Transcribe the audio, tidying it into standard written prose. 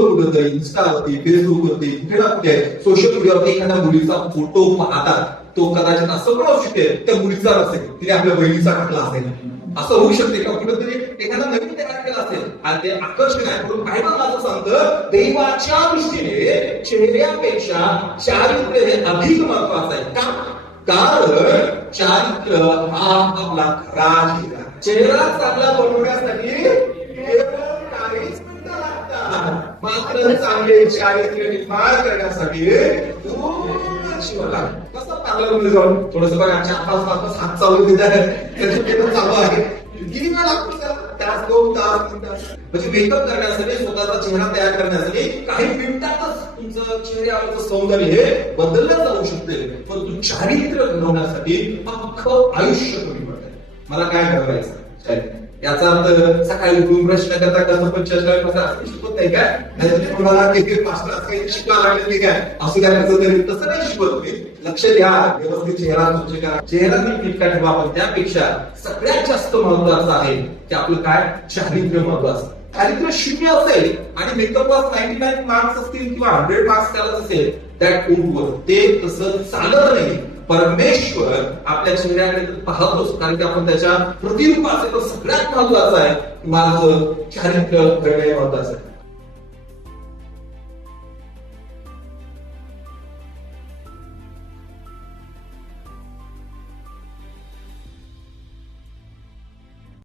मुलं कुठेतरी इन्स्टावरती, फेसबुकवरती, कुठे ना कुठे सोशल मीडियावरती एखाद्या मुलीचा फोटो पाहतात, तो कदाचित असं पण असू शकते त्या मुलीचा नसेल, तिने आपल्या बहिणीचा टाकला असेल, असं होऊ शकते का कुठेतरी एखादा नवीन तयार केला असेल आणि ते आकर्षण आहे. म्हणून काय पण माझं सांगतं, दैवाच्या दृष्टीने चेहऱ्यापेक्षा चारित्र्य हे अधिक महत्वाचं आहे. का? कारण चारित्र्य हा आपला खरा चेहरा चांगला बनवण्यासाठी केवळ 40 मिनिटं लागतात, मात्र चांगले चारित्र्य निर्माण करण्यासाठी कसं पार्लरमध्ये जाऊन थोडस बघा 4-5 हात चालू तिथे चालू आहे, किती वेळ लागतो त्याला? 2 तास म्हणजे मेकअप करण्यासाठी, स्वतःचा चेहरा तयार करण्यासाठी काही मिनिटातच तुमचं चेहऱ्यावरचं सौंदर्य हे बदललं जाऊ शकते. परंतु चारित्र्य घडवण्यासाठी अख्खं आयुष्य कमी पडतं. मला काय करायचं याचा अर्थ सकाळी उठून प्रश्न करता कसं 45 असं शिकवत नाही काय? तुम्हाला क्रिकेट मास्टर शिकवा लागले काय असं काय कसं तरी तसं नाही शिकवत मी. लक्ष द्या, व्यवस्थित चेहरा स्वच्छ करा, चेहरा नीटनेटका ठेवा. पण त्यापेक्षा सगळ्यात जास्त महत्वाचं आहे ते आपलं काय? चारित्र्य महत्वाचं. चारित्र्य 0 असेल आणि मेकअपला 99 मार्क्स असतील किंवा 100 मार्क्स त्याला असेल, दॅट वोंट, ते तसं चालत नाही. परमेश्वर आपल्या चेहऱ्याकडे पाहतोच, कारण की आपण त्याच्या प्रतिरूपाचे. तर सगळ्यात महत्वाचं आहे माझं चारित्र्य घडणे महत्वाचं आहे.